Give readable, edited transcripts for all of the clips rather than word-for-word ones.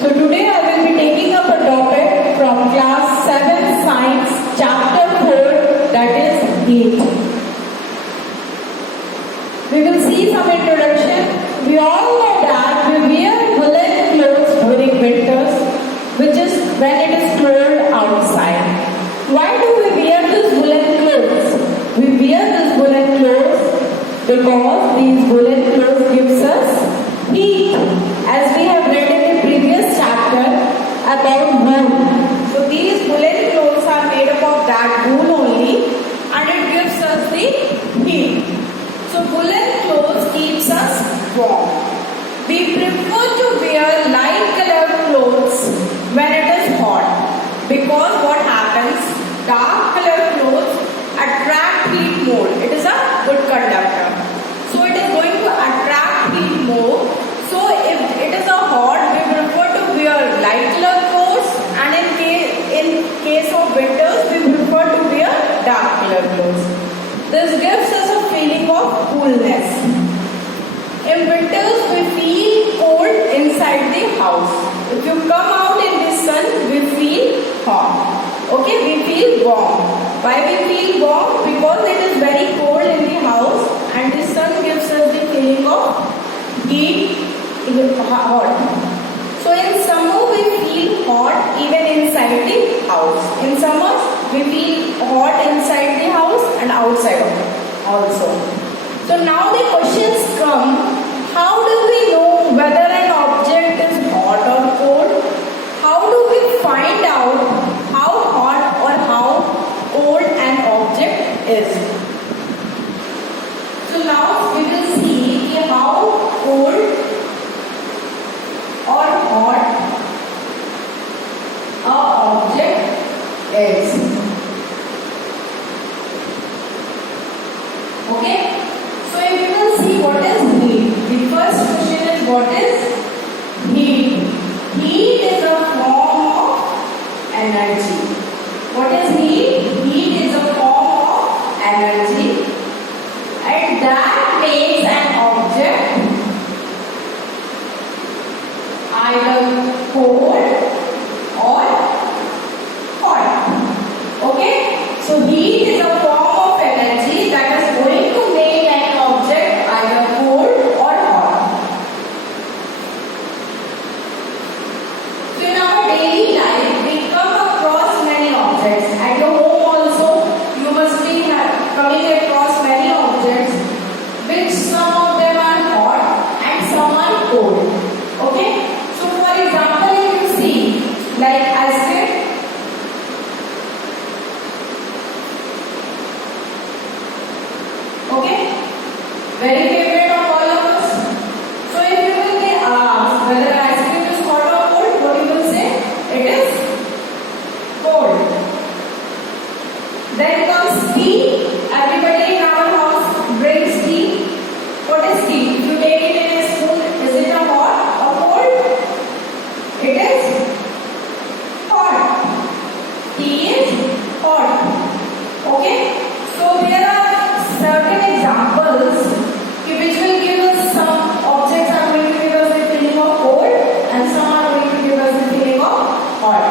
So today I will be taking up a topic from class 7 science chapter 4, that is heat. We will see some introduction. We all know that we wear woolen clothes during winters, which is when it is cold outside. Why do we wear these woolen clothes? We wear these woolen clothes because these woolen clothes gives us heat, as we have read in the previous chapter about wool. So these woolen clothes are made up of that wool only, and it gives us the heat. So woolen clothes keeps us warm. We prefer to wear light colored clothes when it is hot, because what happens, dark colored clothes attract heat more. It is a good conductor. So it is going to attract heat more. So if it is a hot, we prefer to wear light colored clothes, and in case of winters, we prefer to wear dark colored clothes. This gives us a feeling of coolness. In winters, we feel cold inside the house. If you come out in the sun, we feel hot. Okay, we feel warm. Why we feel warm? Because it is very cold in the house, and the sun gives us the feeling of heat, hot. So in summer, we feel hot even inside the house. In summers, we feel hot inside the house and outside also. So now the questions come, how do we know whether an object is hot or cold? How do we find out how hot or how cold an object is? So now we will see how cold or hot an object is. Okay, so if you will see what is heat, the first question is what is heat? Heat is a form of energy. What is heat? Heat is a form of energy, and that makes an object either cold or hot. Okay, so heat is a form of energy that is going to make an object either cold or hot. So in our daily life, we come across many objects. At your home also, you must be coming across many objects, which some of them are hot and some are cold. Okay, so for example, if you see like acid, okay, very favorite of all of us. So if you will be asked whether ice cream is hot or cold, what you will say? It is cold. Then comes tea. Everybody in our house drinks tea. What is tea? If you take it in a spoon, is it a hot or cold? It is hot. Tea is hot. Okay. So there are certain examples which will give us some objects are going to give us the feeling of cold, and some are going to give us the feeling of hot.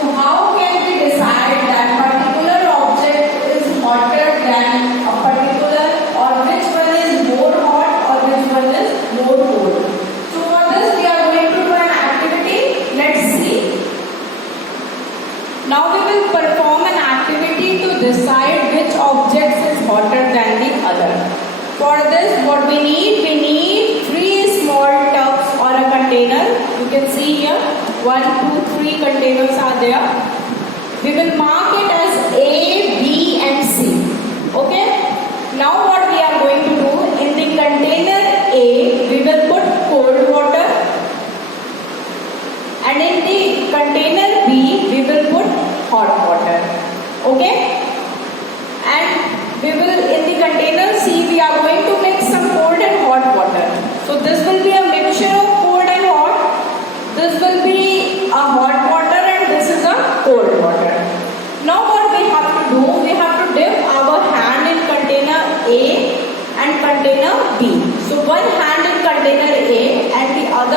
So how can we decide that particular object is hotter than a particular, or which one is more hot or which one is more cold? So for this we are going to do an activity. Let's see. Now we will perform an activity to decide which object is hotter than the other. For this, what we need 3 small tubs or a container. You can see here 1, 2, 3 containers are there. We will mark it as A, B and C. Okay. Now what we are going to do, in the container A, we will put cold water, and in the container B, we will put hot water. Okay. And we will, in the container C, we are going to mix some cold and hot water. So this will be a mixture of cold and hot. This will be a hot water, and this is a cold water. Now what we have to do, we have to dip our hand in container A and container B. So one hand in container A and the other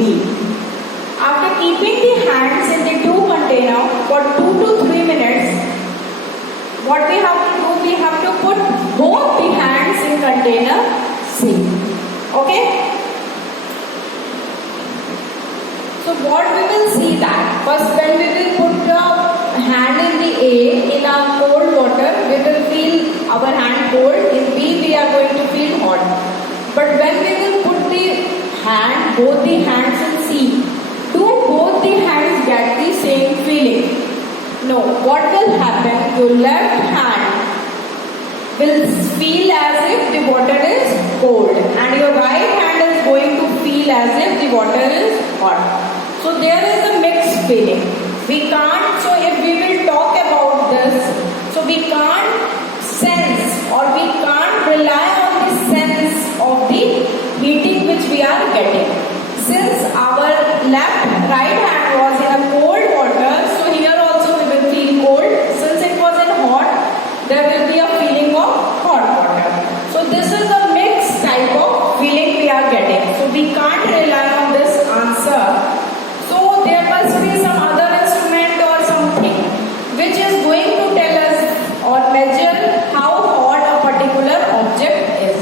B. After keeping the hands in the two container for 2 to 3 minutes, what we have to do, we have to put both the hands in container C. Okay? So what we will see that, first when we will put the hand in the A in a cold water, we will feel our hand cold. In B we are going to feel hot. But when we will put the hand, both the hands in C, do both the hands get the same feeling? No. What will happen? Your left hand will feel as if the water is cold and your right hand is going to feel as if the water is hot. So there is a mixed feeling. We can't, so if we will talk about this, so we can't sense or we can't rely on the sense of the heating which we are getting. Since our right hand was in a cold water, so here also we will feel cold. Since it was in hot, there will be a feeling of hot water. So this is a mixed type of feeling we are getting. So we can't rely on this answer. So there must be some other instrument or something which is going to tell us or measure how hot a particular object is.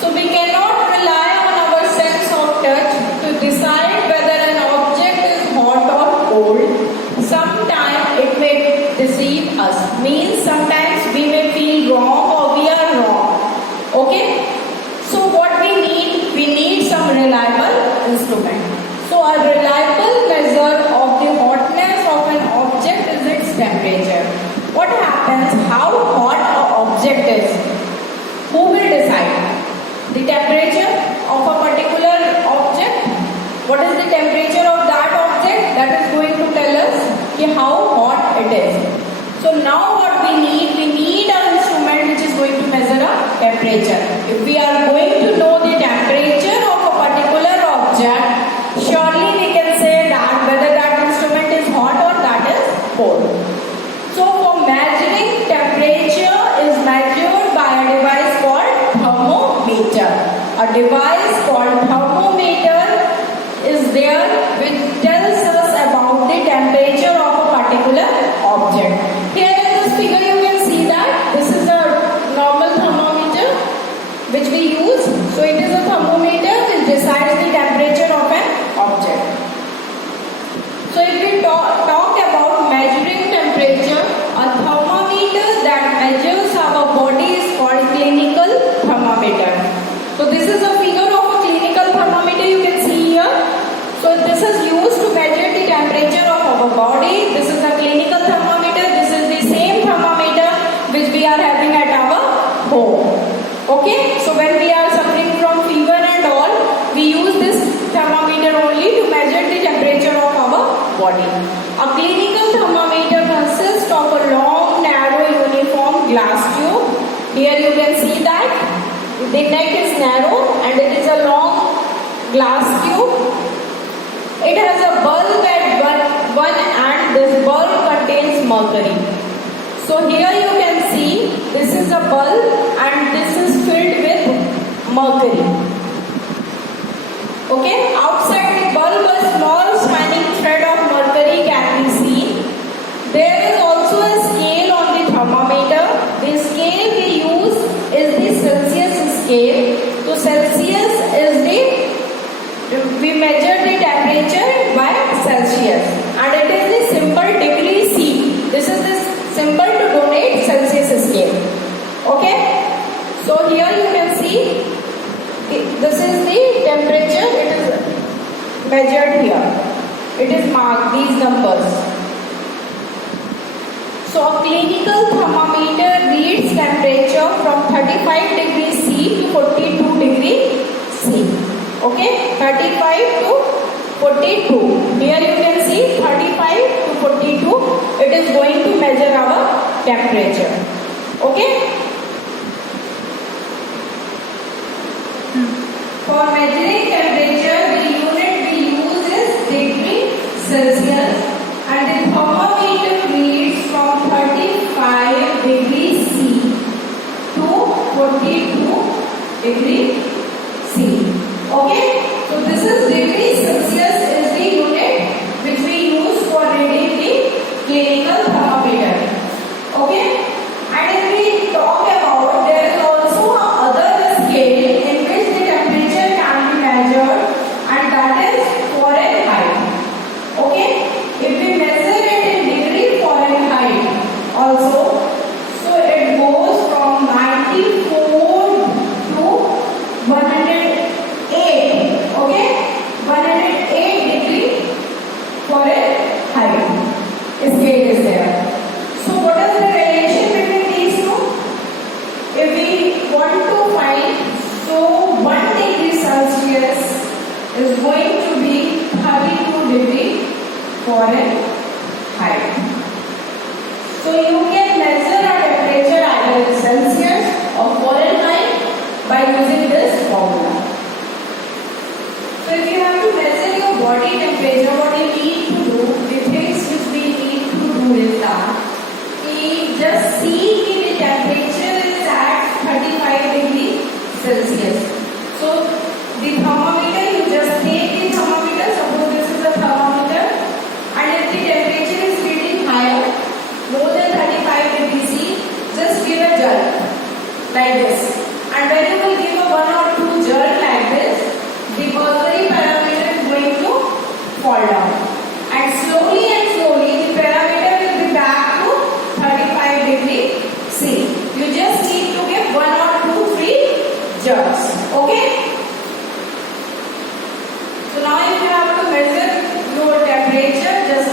So we cannot rely on our sense of touch to decide whether an object is hot or cold. Sometimes it may deceive us. Means sometimes we may feel wrong or we are wrong. Okay? So what we need some reliable instrument. So a reliable measure of the hotness of an object is its temperature. What happens? How hot an object is? Who will decide? The temperature of a particular object. What is the temperature of that object? That is going to tell us how hot it is. So now what we need an instrument which is going to measure a temperature. If we are going to know the temperature of a particular object, surely we can say that whether that instrument is hot or that is cold. So for measuring temperature is measured by a device called thermometer. A device called thermometer is there which tells us about the temperature of a particular object. Here in this figure you can see that this is a normal thermometer which we use. So it is a thermometer which decides the temperature of an object. So if we talk about measuring temperature, a thermometer that measures our body is called clinical thermometer. So this is a figure of a clinical thermometer you can see here. So this is used to measure the temperature of our body. This is a clinical thermometer. This is the same thermometer which we are having at our home. Okay? So when we are suffering from fever and all, we use this thermometer only to measure the temperature of our body. A clinical thermometer consists of a long, narrow, uniform glass tube. Here you can see that the neck is narrow and it is a long glass tube. It has a bulb at one end. This bulb contains mercury. So here you can see this is a bulb and this is filled with mercury. Okay, outside the bulb a small shining thread of mercury can be seen. There is also a scale on the thermometer. The scale we use is the Celsius scale. So Celsius is we measure the temperature by Celsius and it is the symbol degree C. This is the symbol to denote Celsius scale. Okay? So here you can see this is the temperature. It is measured here. It is marked these numbers. So a clinical thermometer reads temperature from 35 degrees C to 42 degrees C. Okay, 35 to 42. Here you can see 35 to 42. It is going to measure our temperature. Okay. For measuring temperature, the unit we use is degree Celsius and the thermometer reads from 35 degrees C to 42 degrees C. Okay, so going to be 32 degree Fahrenheit. So you can measure a temperature either in Celsius or Fahrenheit by using this formula. So if you have to measure your body temperature, what you need to do, the things which we need to do is that we just see the temperature is at 35 degree Celsius. So the thermometer, you just take the thermometer, suppose this is a thermometer, and if the temperature is reading higher, more than 35 degrees C, just give a jerk like this. And when you will give a 1 or 2 jerk like this, the mercury parameter is going to fall down. And slowly the parameter will be back to 35 degree C. You just need to give 1 or 2, 3 jerks. Okay? So now if you have to measure your temperature, just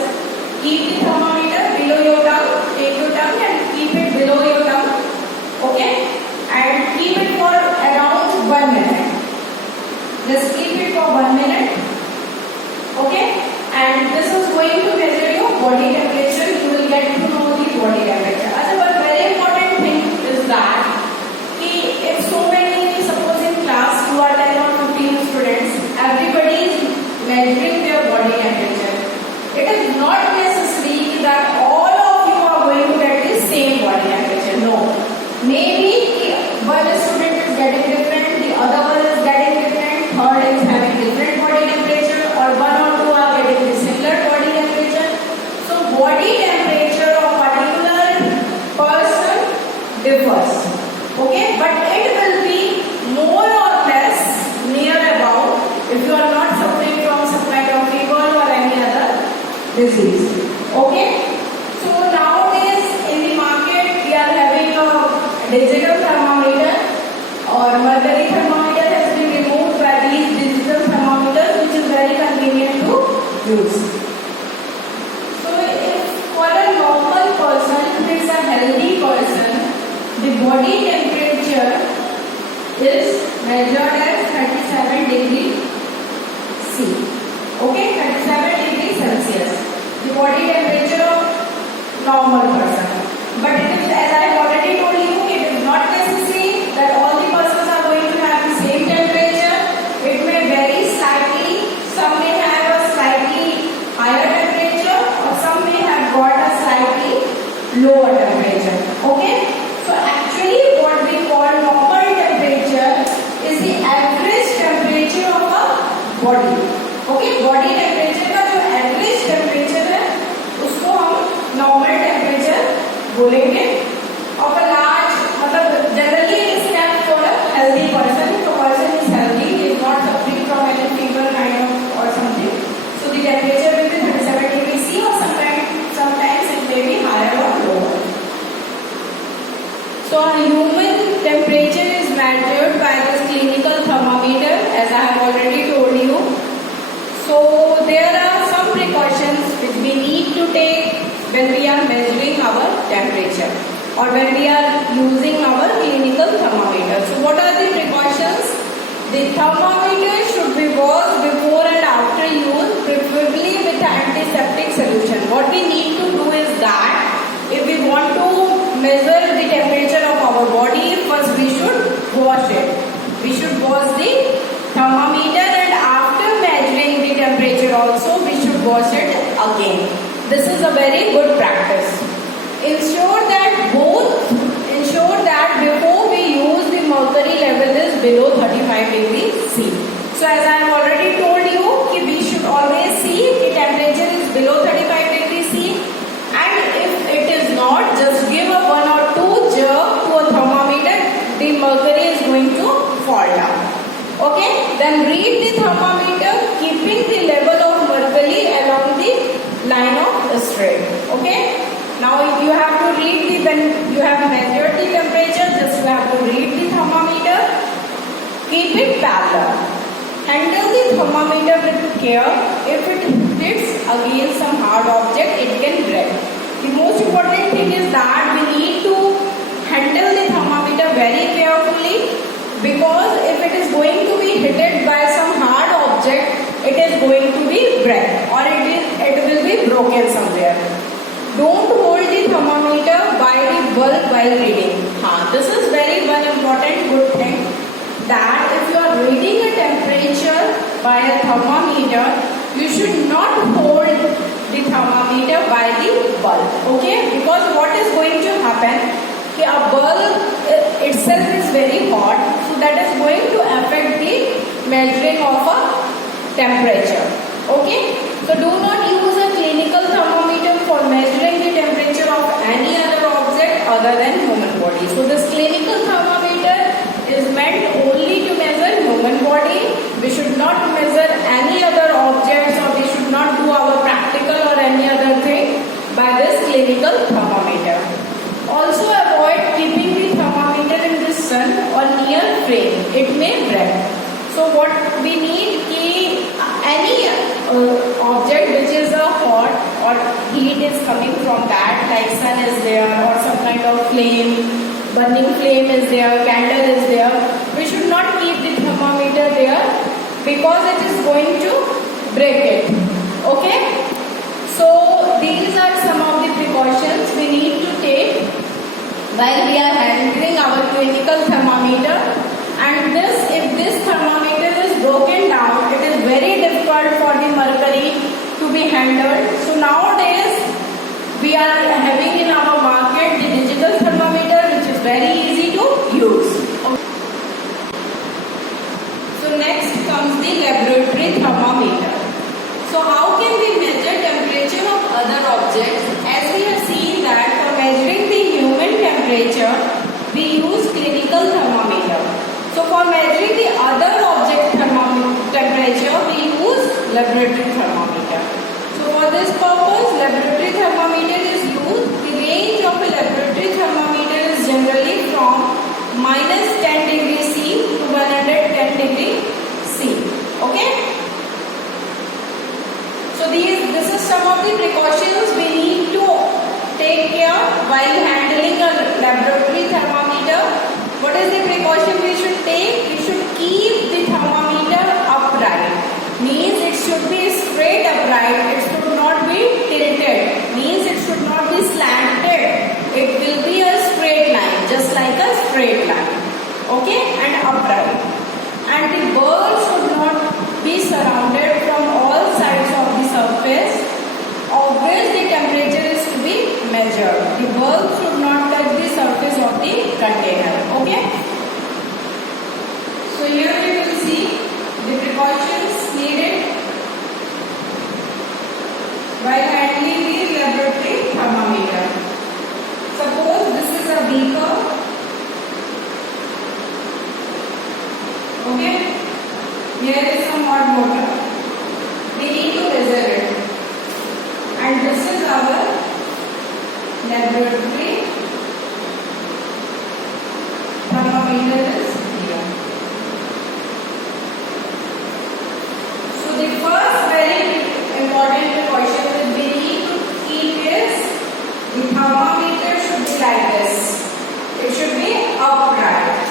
keep the thermometer below your tongue, take your tongue and keep it below your tongue. Okay? And keep it for around 1 minute. Just keep it for 1 minute. Okay? And this is going to measure your body temperature. You will get to know the body temperature. Another very important thing is that if so many, suppose in class you are 10 or 15 students, everybody is measuring their body temperature. It is not necessary that all of you are going to get the same body temperature. No. Maybe one student is getting different, the other one is getting different, third is having different body temperature, or 1 or 2 are getting the similar body temperature. So body temperature of particular person differs. Okay, but it will be more or less near about if you are not suffering from some kind of fever or any other disease. Okay, so nowadays in the market we are having a digital thermometer, or mercury thermometer has been removed by these digital thermometers, which is very convenient to use. So if for a normal person, who is a healthy person, the body temperature is measured as 37 degree C. Okay, 37 degree Celsius. The body temperature of normal person. But it is, as I have already told you, it is not necessary that all the persons are going to have the same temperature. It may vary slightly. Some may have a slightly higher temperature, or some may have got a slightly lower temperature. Okay? So actually what we call normal temperature is the average temperature of a body. Okay, body temperature का जो average temperature है उसको हम normal temperature बोलेंगे. Of a large, मतलब generally it is kept for a healthy person. If a person is healthy, he is not suffering from any fever kind of or something. So the temperature will be 37 degrees C, or sometimes it may be higher or lower. So a human temperature is measured by this clinical thermometer, as I have already told you. So there are some precautions which we need to take when we are measuring our temperature, or when we are using our clinical thermometer. So what are the precautions? The thermometer should be washed before and after use, preferably with antiseptic solution. What we need to do is that if we want to measure the temperature of our body, first we should wash it. We should wash the thermometer, and after measuring the temperature also we should wash it again. This is a very good practice. Ensure that before we use, the mercury level is below 35 degrees C. So as I have already told you, we should always see the temperature is below 35 degrees C, and if it is not, just give a 1 or 2 jerk to a thermometer, the mercury is going to fall down. Okay, then read the thermometer keeping the level of mercury along the line of straight. Okay, now you have to read when you have measured the temperature, just you have to read the thermometer, keep it parallel. Handle the thermometer with care. If it hits against some hard object, it can break. The most important thing is that we need to handle the thermometer very carefully, because if it is going to be hit by some hard object, it is going to be break or it will be broken somewhere. Don't hold the thermometer by the bulb while reading. This is very one important good thing, that if you are reading a temperature by a thermometer, you should not hold the thermometer by the bulb. Okay, because what is going to happen, a bulb itself is very hot, so that is going to affect the measuring of a temperature. Okay, so do not use a clinical thermometer for measuring the temperature of any other object other than human body. So this clinical thermometer is meant only to measure human body. We should not measure any other objects, or we should not do our practical or any other thing by this clinical thermometer. Also avoid keeping the thermometer in the sun or near flame. It may break. So what we need is any object which is a hot or heat is coming from that, like sun is there or some kind of flame, burning flame is there, candle is there. We should not keep the thermometer there because it is going to break it. Okay? So these are some of the precautions we need to take while we are handling our clinical thermometer. And if this thermometer is broken down, it is very difficult for the mercury to be handled. So nowadays we are having in our market the digital thermometer, which is very easy to use. So next comes the laboratory thermometer. So how can we measure temperature of other objects? As we have seen that for measuring the human temperature, we use clinical thermometer. So for measuring the other object temperature, we use laboratory thermometer. So for this purpose, laboratory thermometer is used. The range of a laboratory thermometer is generally from -10 degrees C to 110 degrees C. Okay? So this is some of the precautions we need to take care while handling a laboratory thermometer. What is the precaution we should take? We should keep the thermometer upright. Means it should be straight upright. It should not be tilted. Means it should not be slanted. It will be a straight line, just like a straight line. Okay? And upright. And the bulb should not be surrounded from all sides of the surface. Always the temperature is to be measured. The bulb should not touch the surface of the container. Okay? So here we will see the precautions needed while handling the laboratory thermometer. Suppose this is a beaker. Okay? Here is some hot water. We need to measure it. And this is our laboratory thermometer is here. So the first very important precaution that we need to keep is the thermometer should be like this. It should be upright.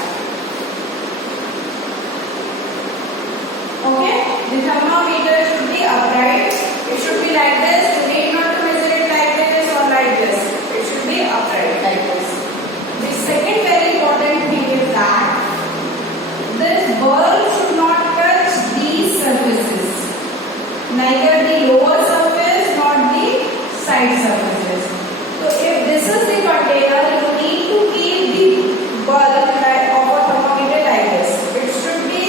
Okay? The thermometer should be upright. It should be like this. You need not to measure it like this or like this. It should be upright like this. The second very important thing is that this bulb should not touch these surfaces. Neither the lower surface nor the side surfaces. So if this is the container, you need to keep the bulb of a thermometer like this. It should be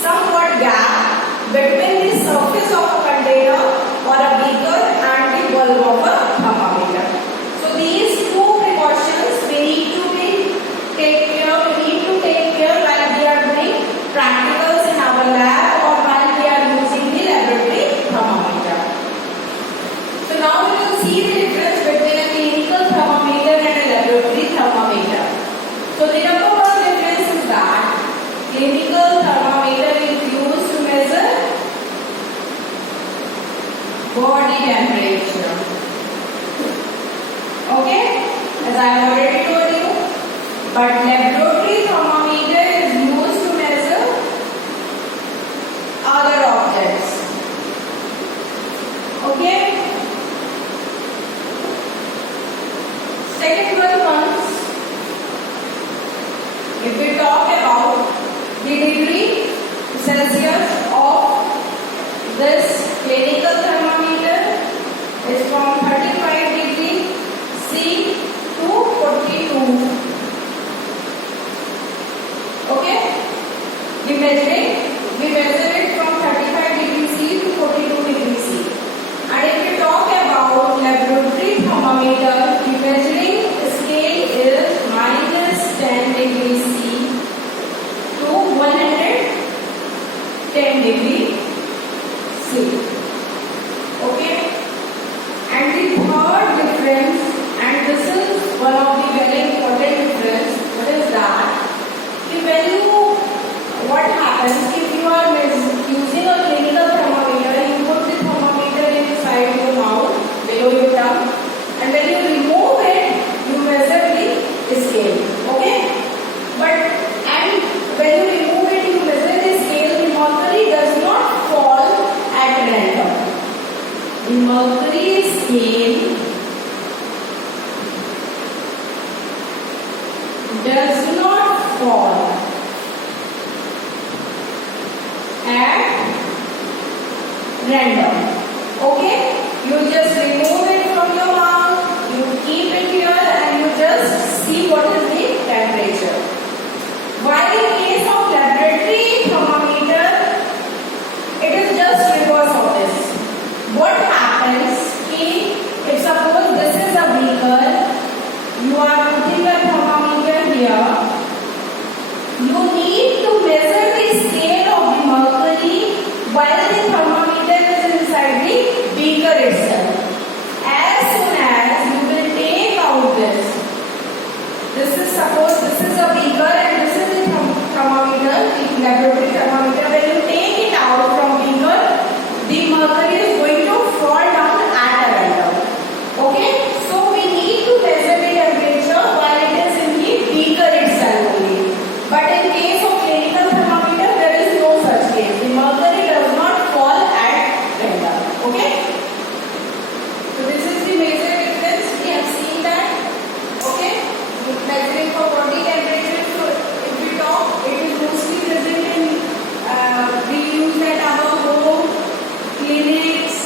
somewhat gap between the surface of a container or a beaker This clinical thermometer is from 35 degree C to 42. Okay? We measure it from 35 degree C to 42 degree C. And if we talk about laboratory thermometer, the measuring scale is -10 degree C to 110 degree C. Okay? And the third difference, and this is one of the very important difference, what is that? The value, what happens if you are using a clinical thermometer, you put the thermometer inside your mouth, below your tongue, and when you remove it, you measure the scale. Okay? But, and when you remove it, you measure the scale, the mercury does not fall at random. The mercury scale does not fall at random. Okay? You just remove it from your mouth, you keep it here, and you just see what is the temperature. While in case of laboratory thermometer, it is just reverse of this. What happens if suppose this is a beaker, you are putting a thermometer here, you need to measure the scale of the mercury while the thermometer is inside the beaker itself. As soon as you will take out this is suppose this is a beaker and this is the thermometer, the laboratory thermometer. When you take it out from beaker, the mercury is going to fall down at a random. Okay? So we need to measure the temperature while it is in the beaker itself only. But in case of clinical thermometer, there is no such case. The mercury does not fall at random. Okay? So this is the major difference. We have seen that. Okay? Measuring for body temperature. So if we talk, it is mostly present in we use that our home, clinics,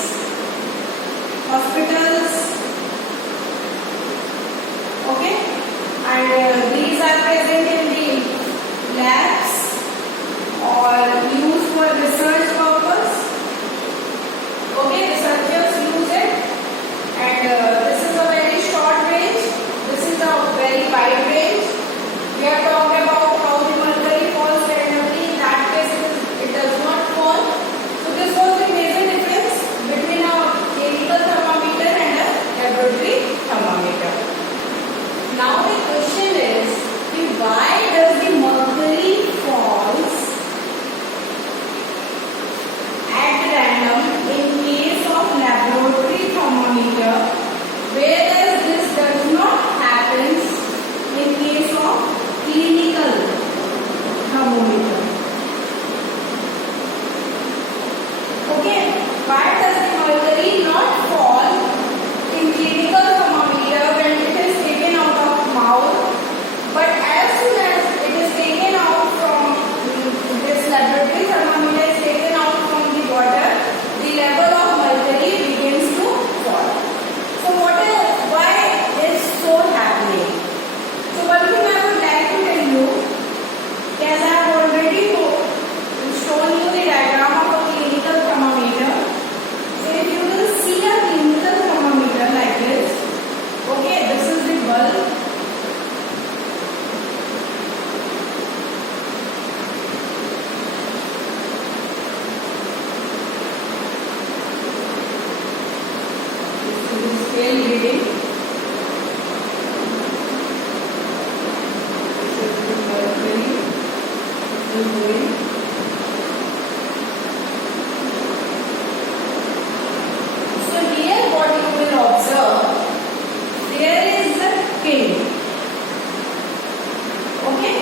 hospitals. Okay? And these are present in the labs or used for research purpose. Okay, researchers use it. And this is a very short range. This is a very wide range. We have talked about how the mercury falls randomly. In that case, it does not fall. So this was the major difference between a clinical thermometer and a laboratory thermometer. Now the question is, why does the mercury falls at random in case of laboratory thermometer, whereas this does not happen in case of clinical thermometer? Okay, why does the mercury not fall in clinical thermometer when it is taken out of mouth, but as soon as it is taken out from this laboratory thermometer is taken out from the water, the level of mercury begins to fall? So why is so happening? So one thing I would like to tell you, as I have already shown you the diagram of a clinical thermometer. So if you will see a clinical thermometer like this, okay, this is the bulb. This is scale reading. This is the mercury. This is going. So here what you will observe, there is the king. Okay?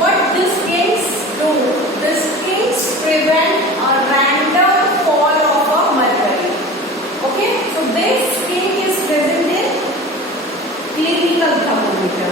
What these kings do, these kings prevent a random fall of a mercury. Okay? So this king is present in clinical thermometer.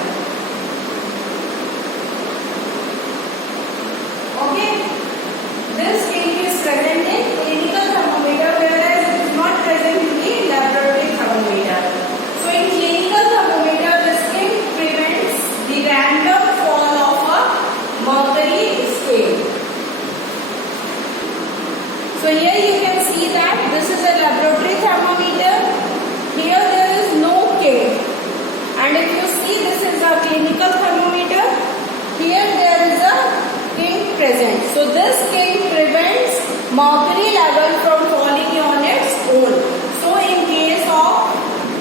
So here you can see that this is a laboratory thermometer. Here there is no K. And if you see, this is a clinical thermometer. Here there is a king present. So this king prevents mercury level from falling on its own. So in case of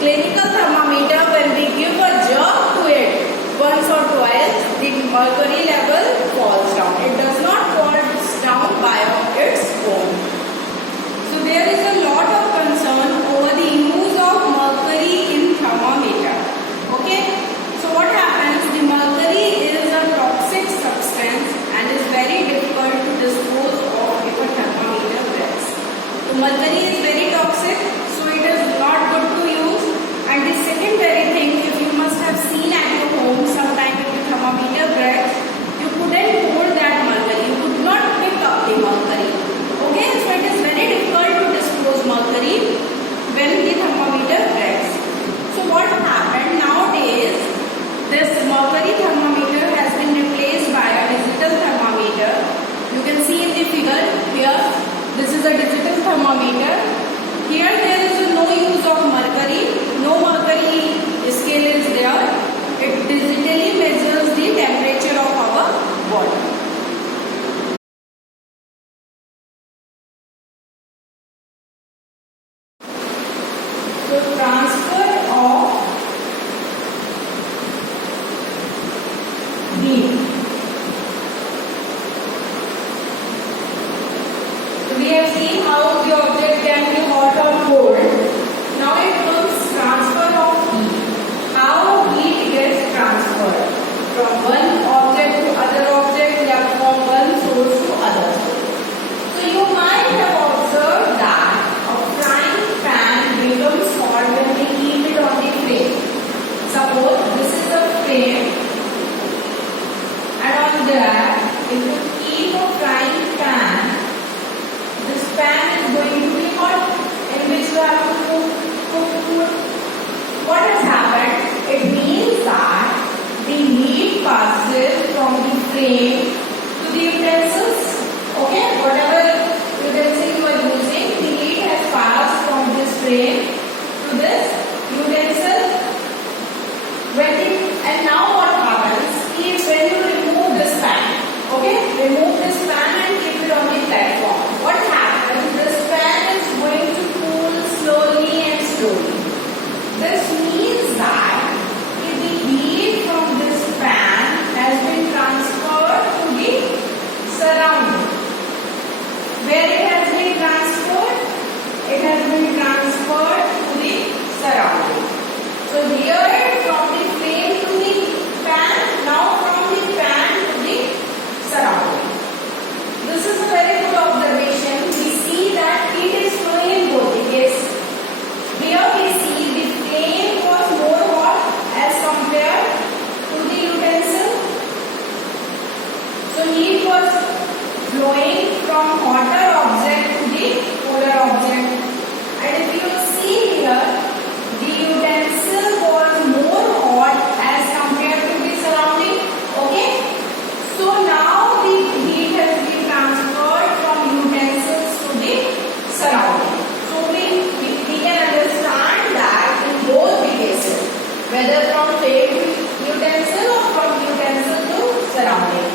clinical thermometer, when we give a jerk to it once or twice, the mercury level falls down. It does not fall down by its own. So there is a lot of concern over the use of mercury in thermometer. Okay, so what happens? The mercury is a toxic substance and is very difficult to dispose of if a thermometer breaks. So mercury is very toxic, so it is not good to use. And the secondary thing, if you must have seen at your home, sometime if the thermometer breaks, you couldn't hold that mercury. You could not pick up the mercury. Okay, so it is very difficult to dispose mercury when the thermometer breaks. So what happened nowadays, this mercury thermometer has been replaced by a digital thermometer. You can see in the figure here, this is a digital thermometer. Here there is no use of mercury, no mercury scale is there. It digitally measures the temperature of our body. So transfer of heat. So we have seen how the object can be hot or cold. Now it comes transfer of heat. How heat gets transferred from one object to other object, or from one source to other source. So you might have observed that a frying pan becomes hot when we keep it on the flame. Suppose this is a flame, and on that, if you keep a frying pan, this pan is going to be hot, in which you have to cook food. What has happened? It means that the heat passes from the flame to the utensils. Okay, whatever utensil you are using, the heat has passed from this flame to this utensil. And now what happens is when you remove this pan, okay, remove this pan and keep it on the platform. What happens? This pan is going to cool slowly and slowly. This means that if the heat from this pan has been transferred to the surrounding. Where it has been transferred? It has been transferred to the surrounding. So here from the flame to the pan, now from the pan to the surrounding. This is a very good observation. We see that heat is flowing in both the cases. Here we see the flame was more hot as compared to the utensil. So heat was flowing from hotter object to the colder object. And if you see here, the utensil was more hot as compared to the surrounding. Okay? So now the heat has been transferred from utensils to the surrounding. So we can understand that in both the cases, whether from flame to utensil or from utensil to surrounding,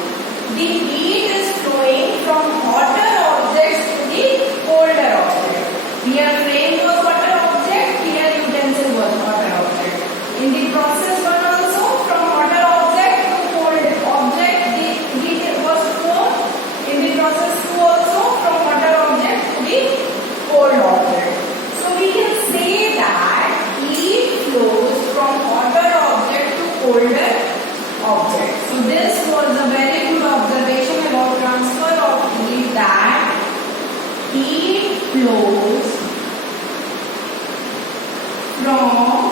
the heat is flowing from hotter objects to the colder object. Here flame was hotter object, here utensil was hotter object. In the process one also, from hotter object to cold object, the heat was flowed. In the process 2 also, from hotter object to the cold object. So we can say that heat flows from hotter object to colder object. So this was a very good observation about transfer of heat, that heat flows from hotter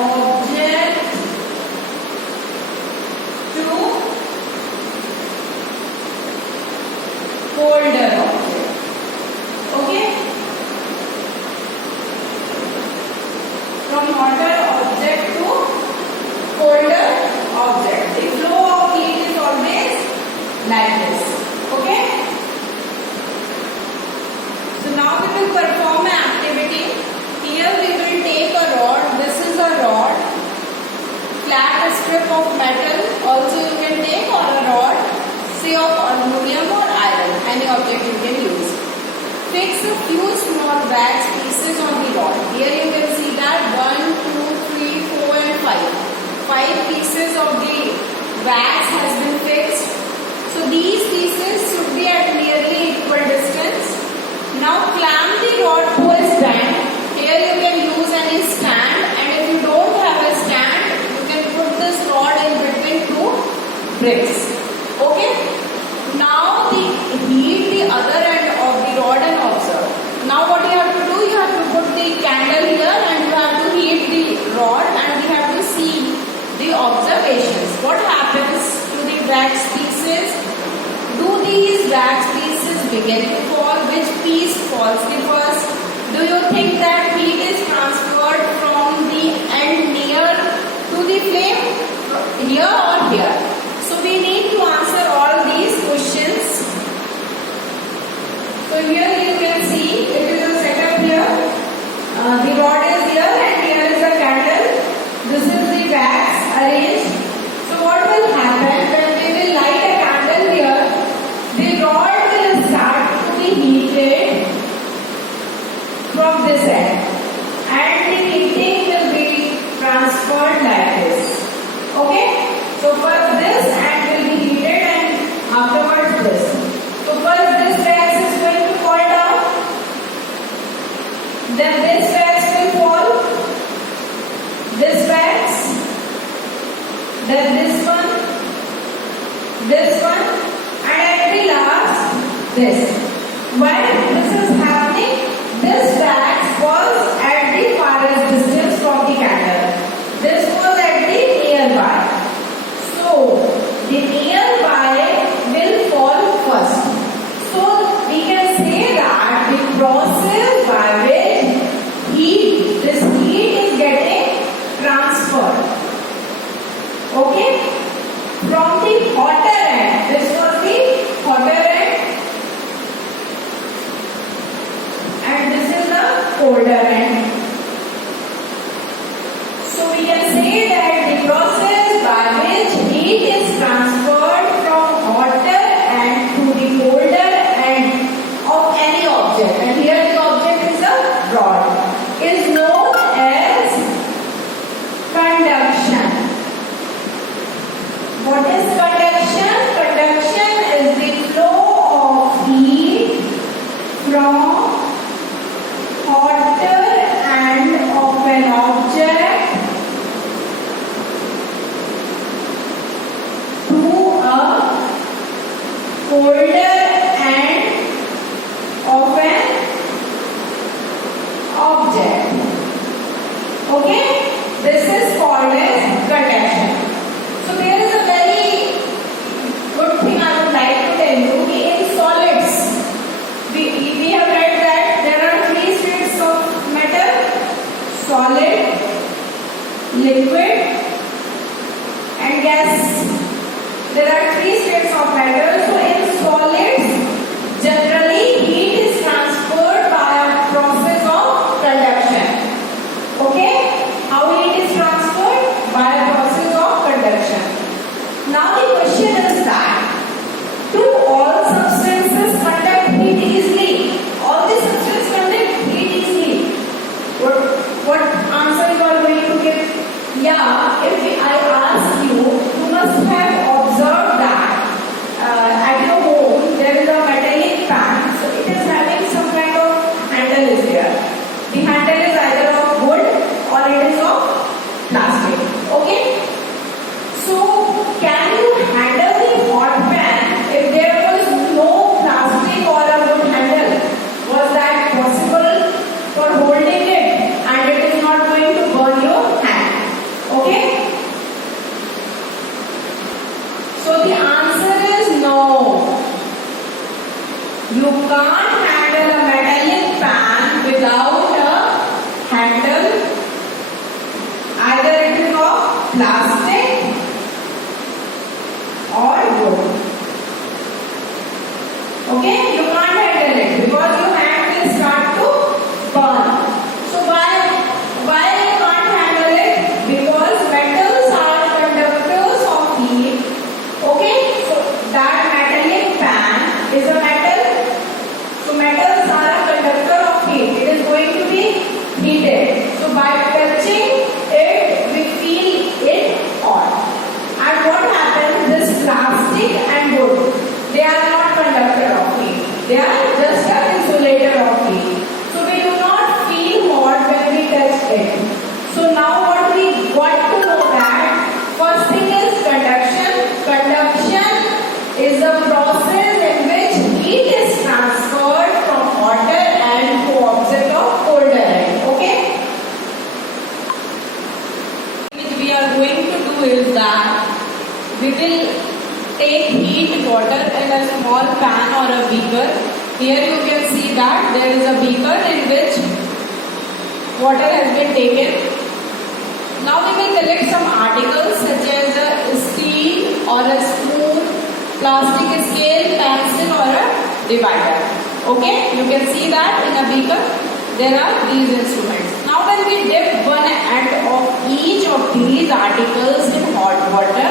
object to colder object. Okay? From hotter object to colder object. The flow of heat is always like this. fix a few small wax pieces on the rod. Here you can see that 1, 2, 3, 4 and 5. 5 pieces of the wax has been fixed. So these pieces should be at nearly equal distance. Now clamp the rod to a stand. Here you can use any stand, and if you don't have a stand, you can put this rod in between two bricks. Okay? Now heat the other end of the rod and observe. Now what you have to do, you have to put the candle here and you have to heat the rod and we have to see the observations. What happens to the wax pieces? Do these wax pieces begin to fall? Which piece falls the first? Do you think that heat is transferred from the end near to the flame? Here or here? So we need to answer all these questions. So here you can see it is a setup here. The rod is here and here is the candle. This is the wax arranged. So what will happen when we will light a candle here? The rod will start to be heated from this end and the heating will be transferred like this. Okay? So first this end will be heated and afterwards this. So first this wax is going to fall down. Then this wax will fall. This wax. Then this one. And at the last this. While this is happening, this wax was at the farthest distance from the candle. This was at the nearby. So the nearby will fall first. So we can say that the process by which this heat is getting transferred. Okay? From the hotter end, this was the hotter end and this is the colder end. So we can say that the process by which heat is transferred from hotter end to the colder end of any object, and here the object is a rod, is known as conduction. What is conduction? Conduction is the flow of heat from hotter end of an object to a colder end of an object. Okay? This is called as conduction. So there is a very good thing I would like to tell you. In solids, we have read that there are 3 states of matter: solid, liquid and gas. There are 3 states of matter. So in solids, generally heat is transferred by a process of conduction. Okay? How heat is transferred? By a process of conduction. Now the question is that, do all substances conduct heat easily? All the substances conduct heat easily. What answer you are going to give? Yeah, if I ask you, you must have observed that at your home there is a metallic pan. So it is having some kind of handle is there. The handle is either of wood or it is of plastic. Okay? So can you handle the hot pan if there was no plastic or a wood handle? Was that possible for holding it and it is not going to burn your hand? Okay? So the answer is no. You can't handle a metallic pan without a handle. Either it is of plastic or wood. Okay? You can't handle it because your hand will start to burn. So why you can't handle it? Because metals are conductors of heat. Okay? So that metallic pan is a metal. So metals are a take heat water in a small pan or a beaker. Here you can see that there is a beaker in which water has been taken. Now we will collect some articles such as a steel or a spoon, plastic scale, pencil or a divider. Okay, you can see that in a beaker there are these instruments. Now when we dip one end of each of these articles in hot water,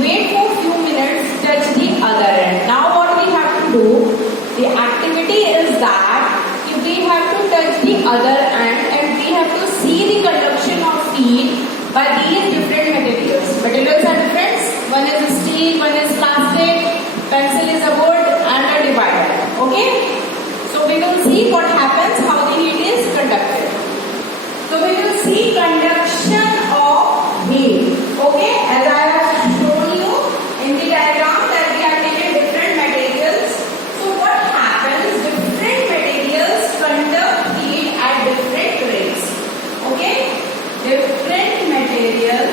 wait for few minutes, touch the other end. Now what we have to do, the activity is that we have to touch the other end and we have to see the conduction of heat by these different materials. Materials are different. One is steel, one is plastic, pencil is a wood and a divider. Okay? So we will see what happens, how the heat is conducted. So we will see conduction of heat. Okay? As I have shown you in the diagram that we have taken different materials. So what happens? Different materials conduct heat at different rates. Okay? Different material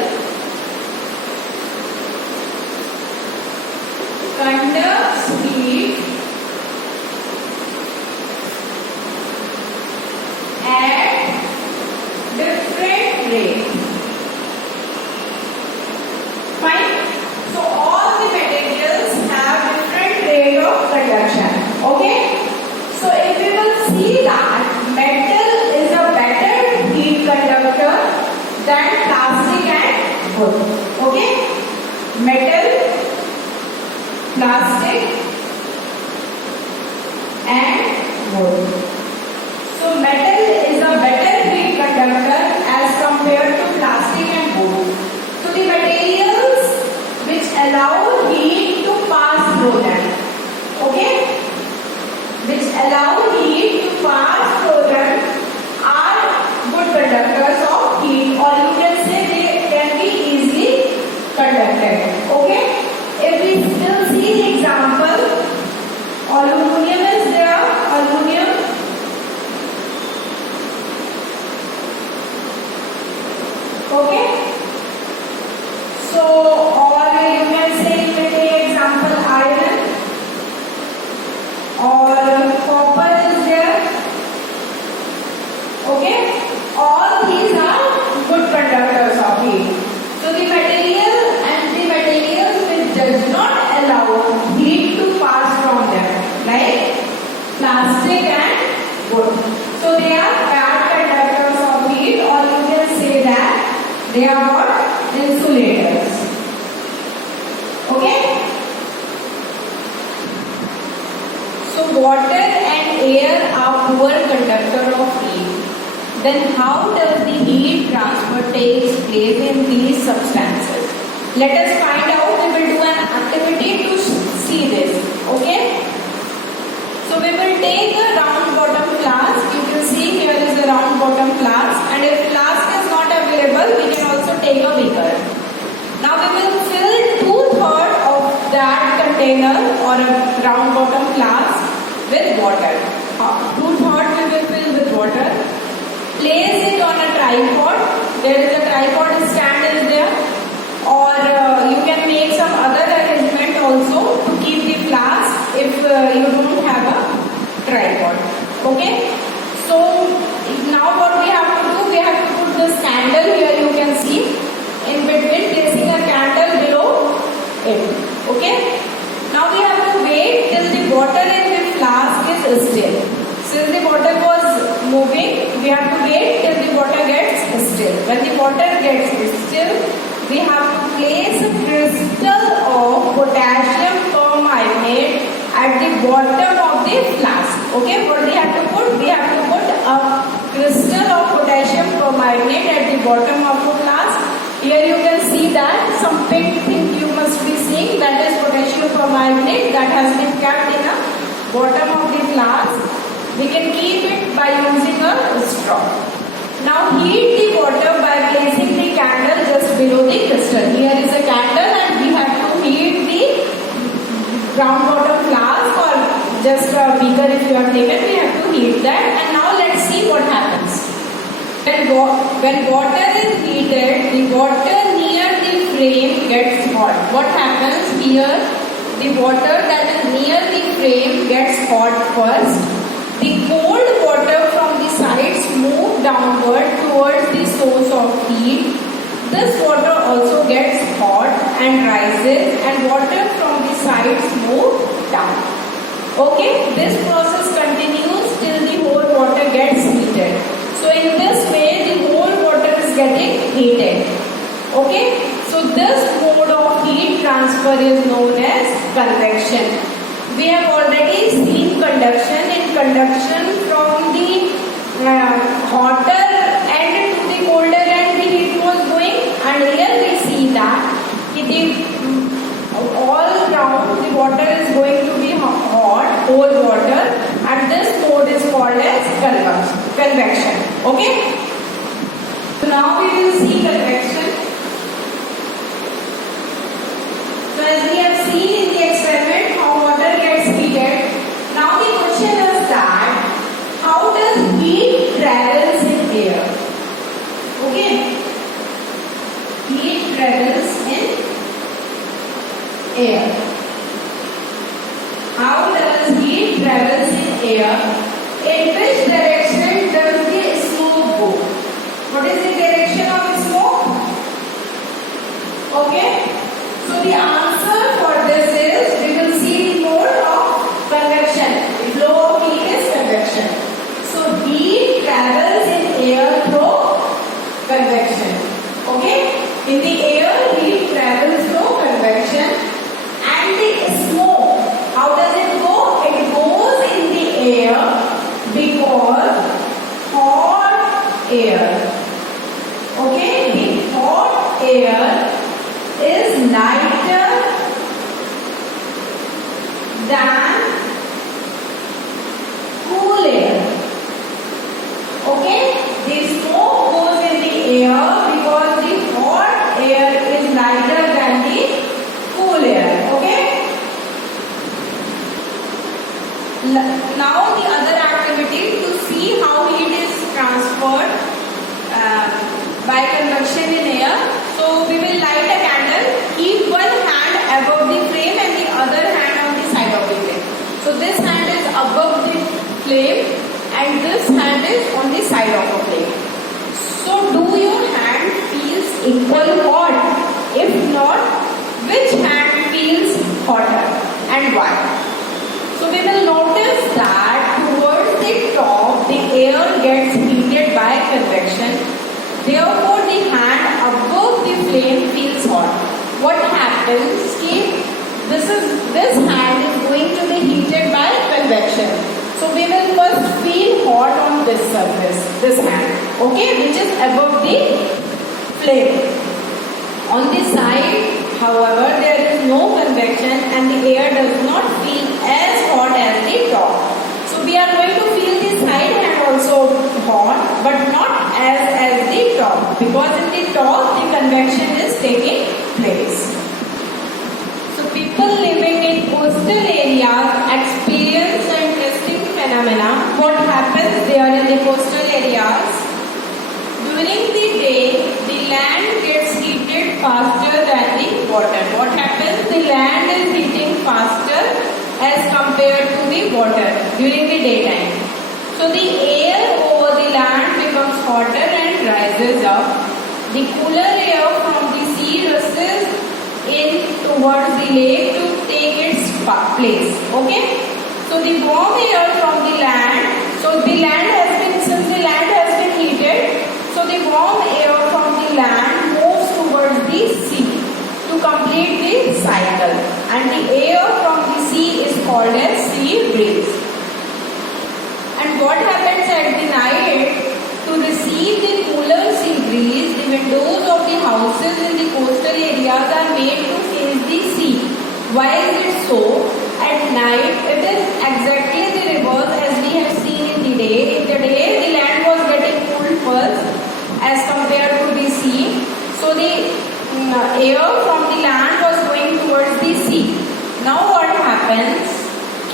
conducts heat at different rate. Fine. So all the materials have different rate of conduction. Okay. So if we will see that metal is a better heat conductor than plastic and wood. Okay. Metal, plastic and wood. So metal is a better heat conductor as compared to plastic and wood. So the materials which allow heat to pass through them, okay, which allow heat to pass through them are good conductors of heat, or you can say they can be easily conducted. Okay, if we still see the example, aluminum is there, aluminum. Okay, so or you can say, you can take example iron or copper is there. Okay, all these are good conductors of heat. So the material and the materials which does not allow heat to pass from them, like plastic and wood. So they are bad conductors of heat, or you can say that they are what? Insulators. Okay? So water and air are poor conductor of heat. Then how does the heat transfer takes place in these substances? Let us find out. We will do an activity to see this. Okay? So we will take a round bottom flask. You can see here is a round bottom flask, and if flask is not available, we can also take a beaker. Now we will fill 2/3 of that container or a round bottom flask with water. 2/3 we will fill with water. Place it on a tripod. There is a tripod stand is there, or you can make some other arrangement also to keep the flask if you don't have a tripod. Okay, so now what we have to do, we have to put this candle here, you can see in between, placing a candle below it. Okay, now we have to wait till the water in the flask is still. Since the water was moving, we have to wait till the water gets still. When the water gets still, we have to place a crystal of potassium permanganate at the bottom of the flask. Okay, what we have to put? We have to put a crystal of potassium permanganate at the bottom of the flask. Here you can see that some pink thing you must be seeing, that is potassium permanganate that has been kept in the bottom of the flask. We can keep it by using a straw. Now heat the water by placing the candle just below the crystal. Here is a candle and we have to heat the round bottom flask or just a beaker if you have taken, we have to heat that. And now let's see what happens. When water is heated, the water near the frame gets hot. What happens here? The water that is near the frame gets hot first. The cold water from the sides move downward towards the source of heat. This water also gets hot and rises, and water from the sides move down. Okay, this process continues till the whole water gets heated. So in this way, the whole water is getting heated. Okay, so this mode of heat transfer is known as convection. We have already seen conduction. In conduction, from the hotter end to the colder end, the heat was going, and here we see that all around the water is going to be hot, cold water, and this mode is called as convection. Okay? So now we will see convection. So as we have seen in the experiment how water gets heated, now the question is that how does heat travels in air? Okay? Heat travels in air. How does heat travels in air? In which direction does the smoke go? What is the direction of smoke? Okay? So the answer for this is, we will see the mode of convection. The flow of heat is convection. So heat travels in air through convection. Okay? In the air, heat travels through convection. And the smoke, how does it go? It goes in the air because hot air. Okay? The hot air is lighter than cool air. Okay? The smoke goes in the air because the hot air is lighter than the cool air. Okay? Now the other activity to see how heat is transferred by convection in air. So we will light a candle, keep one hand above the flame and the other hand on the side of the flame. So this hand is above the flame and this hand is on the side of the flame. So do your hand feels equal hot? If not, which hand feels hotter and why? So we will notice that towards the top the air gets heated by convection. Therefore, the hand above the flame feels hot. What happens? This hand is going to be heated by convection. So we will first feel hot on this surface, this hand, okay, which is above the flame. On the side, however, there is no convection and the air does not feel as hot as the top. So we are going to feel the side hand also hot, but not as the top, because in the top the convection is taking place. So people living in coastal areas experience an interesting phenomena. What happens there in the coastal areas? During the day, the land gets heated faster than the water. What happens? The land is heating faster as compared to the water during the daytime. So the air over the land becomes hotter and rises up. The cooler air from the sea rushes in towards the lake to take its place. Okay? So the warm air from the land, since the land has been heated, so the warm air from the land moves towards the sea to complete the cycle, and the air from the sea is called as sea breeze. And what happens at the night? To receive the cooler sea breeze, the windows of the houses in the coastal areas are made to face the sea. Why is it so? At night, it is exactly the reverse as we have seen in the day. In the day, the land was getting cooled first as compared to the sea. So the air from the land was going towards the sea. Now what happens?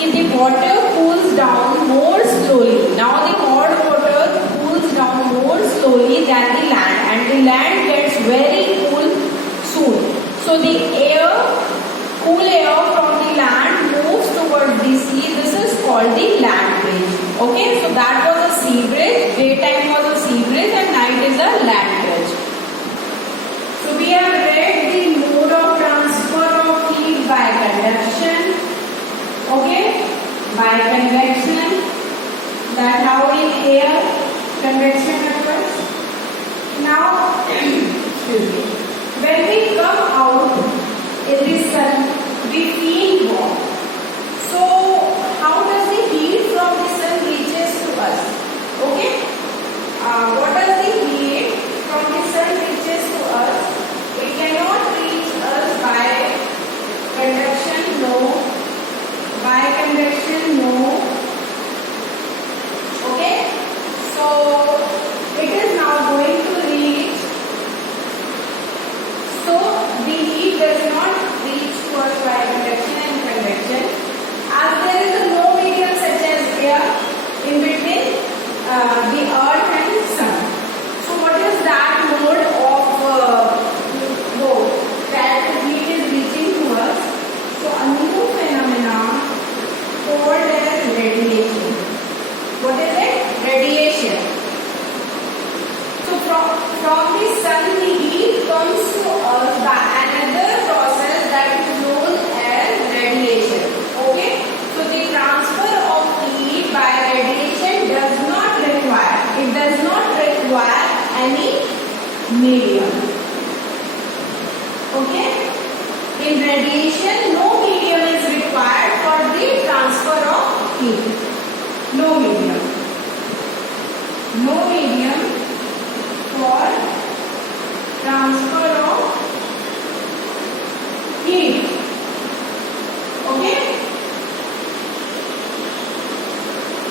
The water cools down more slowly. Now the hot water cools down more slowly than the land, and the land gets very cool soon. So the air, cool air from the land moves towards the sea. This is called the land bridge. Okay, so that was a sea bridge. Daytime was a sea bridge and night is a land bridge. So we have read the mode of transfer of heat by conduction. Okay, by convection. That how in air convection occurs. Now, excuse me. When we come out in the sun, we feel warm. So, how does the heat from the sun reaches to us? Okay? What does the heat from the sun reaches to us? It cannot reach us by conduction, no. By convection, no. Okay? So, it is now going to reach. So, the heat does not reach to us by conduction and convection. As there is no medium such as air in between the earth and sun. So, what is that mode of that heat is reaching to us? So, a new phenomena called as radiation. What is it? Radiation. So from the sun, the heat comes to us by another process that is known as radiation. Okay? So the transfer of heat by radiation does not require any medium. Okay? In radiation, no medium is required for the transfer of heat. No medium. No medium for transfer of heat. Okay?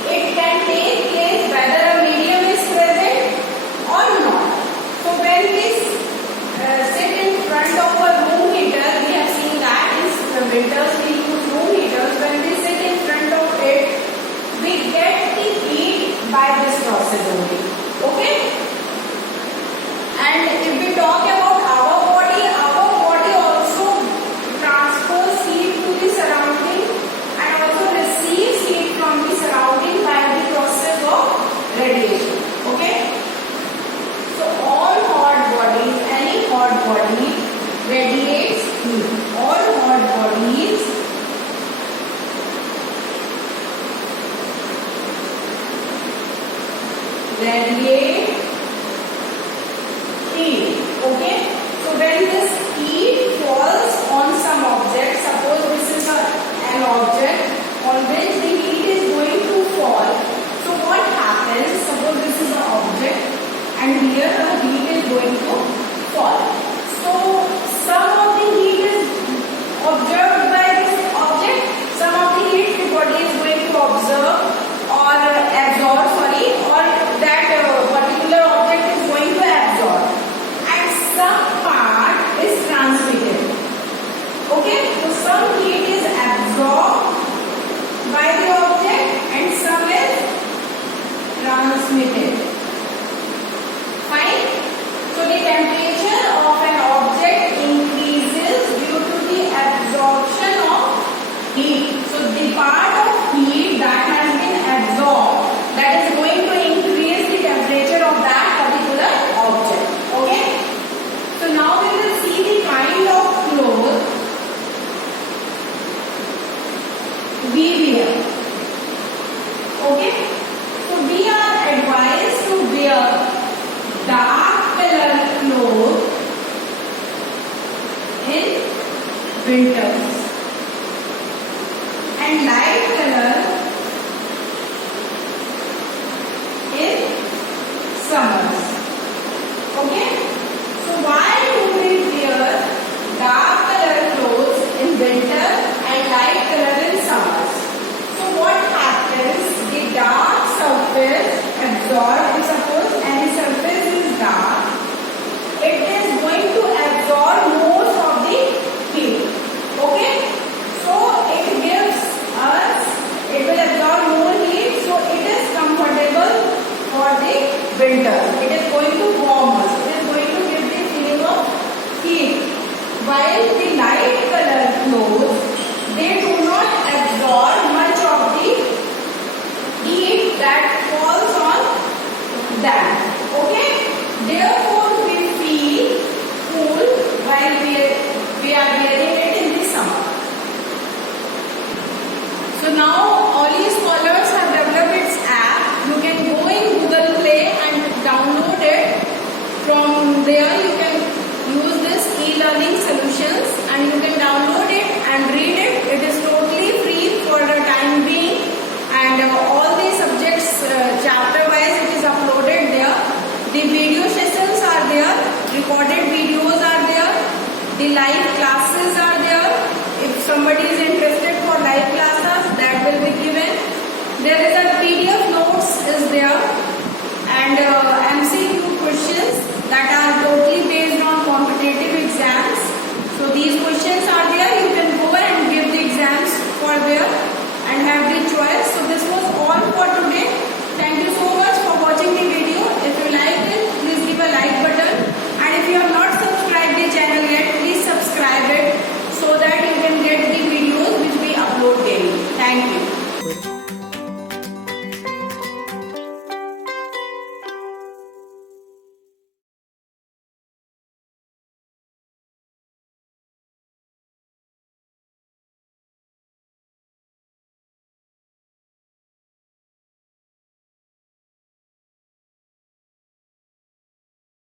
It can take place whether a medium is present or not. So when we sit in front of a room heater, we have seen that in winters we use room heaters. When we sit in front of it, we get the heat by this process only. Okay? And if we talk about our body also transfers heat to the surrounding and also receives heat from the surrounding by the process of radiation. Okay? So all hot bodies, any hot body radiates heat. All hot bodies radiate heat. Okay? So when this heat falls on some object, suppose this is an object on which the heat is going to fall. So what happens? Suppose this is an object and here the heat is going to fall. So some of the heat is observed by this object, some of the heat the body is going to observe or absorb, or that particular object is going to absorb, and some part is transmitted. Okay, so some heat is absorbed by the object and some is transmitted. Fine. So the temperature of an object increases due to the absorption of heat. So the part of heat that has been absorbed, that is going to increase the temperature of that particular object. Okay? So now we will see the kind of clothes we wear. Okay? So we are advised to wear dark color clothes in winters and light color in summers. Okay? So why do we wear dark color clothes in winter and light color in summers? So what happens? The dark surface absorbs, suppose any surface is dark, it is going to absorb most of the heat. Okay? So it gives us So now Ollie Scholars have developed its app. You can go in Google Play and download it from